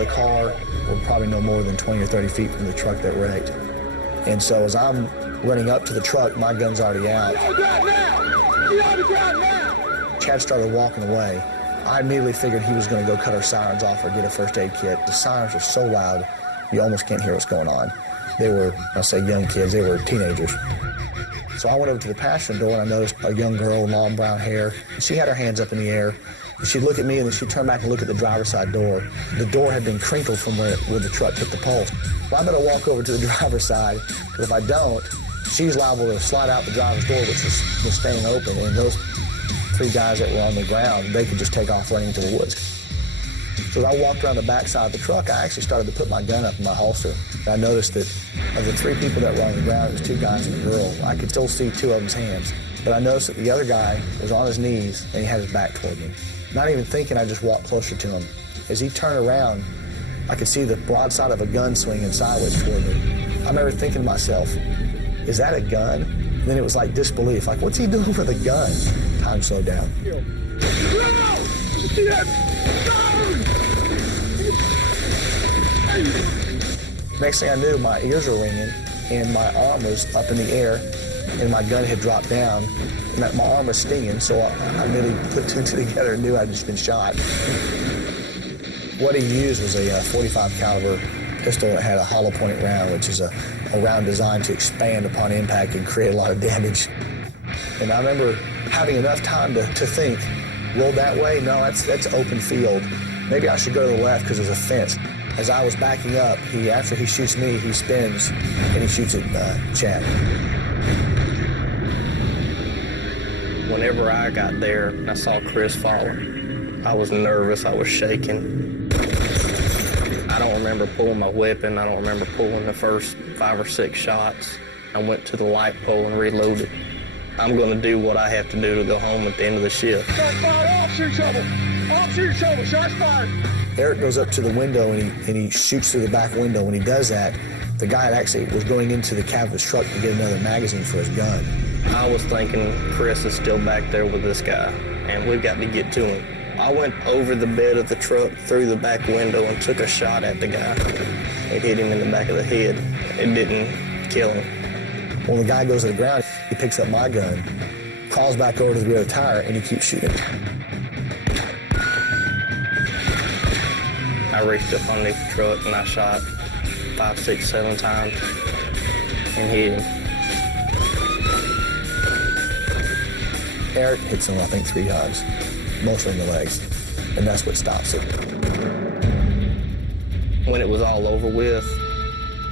of the car were probably no more than 20 or 30 feet from the truck that wrecked. And so as I'm running up to the truck, my gun's already out. Get on the ground now! Get on the ground now! Chad started walking away. I immediately figured he was going to go cut our sirens off or get a first aid kit. The sirens are so loud, you almost can't hear what's going on. They were, I'll say young kids, they were teenagers. So I went over to the passenger door and I noticed a young girl with long brown hair. She had her hands up in the air. She'd look at me and then she'd turn back and look at the driver's side door. The door had been crinkled from where the truck took the pole. Well, I better walk over to the driver's side, because if I don't, she's liable to slide out the driver's door, which was staying open, and those 3 guys that were on the ground, they could just take off running into the woods. So as I walked around the back side of the truck, I actually started to put my gun up in my holster. And I noticed that of the 3 people that were on the ground, it was 2 guys and a girl. I could still see 2 of them's hands. But I noticed that the other guy was on his knees and he had his back toward me. Not even thinking, I just walked closer to him. As he turned around, I could see the broadside of a gun swinging sideways toward me. I remember thinking to myself, is that a gun? And then it was like disbelief, like, what's he doing with a gun? Time slowed down. Next thing I knew, my ears were ringing and my arm was up in the air and my gun had dropped down and my arm was stinging, so I really put 2 and 2 together and knew I'd just been shot. What he used was a .45 caliber pistol that had a hollow point round, which is a round designed to expand upon impact and create a lot of damage. And I remember having enough time to think, roll that way? No, that's open field. Maybe I should go to the left because there's a fence. As I was backing up, after he shoots me, he spins and he shoots at Chad. Whenever I got there and I saw Chris fall, I was nervous, I was shaking. I don't remember pulling my weapon. I don't remember pulling the first 5 or 6 shots. I went to the light pole and reloaded. I'm going to do what I have to do to go home at the end of the shift. Shots fired, officer trouble! Officer trouble, shots fired! Eric goes up to the window and he shoots through the back window. When he does that, the guy actually was going into the cab of his truck to get another magazine for his gun. I was thinking Chris is still back there with this guy, and we've got to get to him. I went over the bed of the truck through the back window and took a shot at the guy. It hit him in the back of the head. It didn't kill him. When the guy goes to the ground, he picks up my gun, crawls back over to the rear tire, and he keeps shooting. I reached up underneath the truck and I shot 5, 6, 7 times and hit him. Eric hits him, I think, 3 times, mostly in the legs, and that's what stops it. When it was all over with,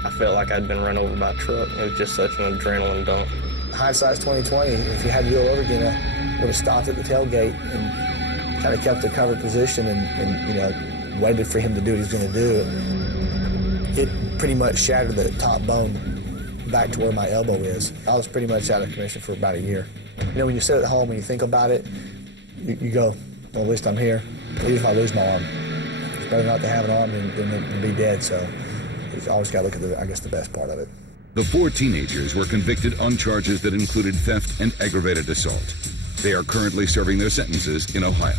I felt like I'd been run over by a truck. It was just such an adrenaline dump. Hindsight's 20/20. If you had to do it over again, I would have stopped at the tailgate and kind of kept a covered position and waited for him to do what he was going to do. It pretty much shattered the top bone back to where my elbow is. I was pretty much out of commission for about a year. When you sit at home and you think about it, you go, well, at least I'm here. At least if I lose my arm. It's better not to have an arm than be dead, so you always got to look at the best part of it. The 4 teenagers were convicted on charges that included theft and aggravated assault. They are currently serving their sentences in Ohio.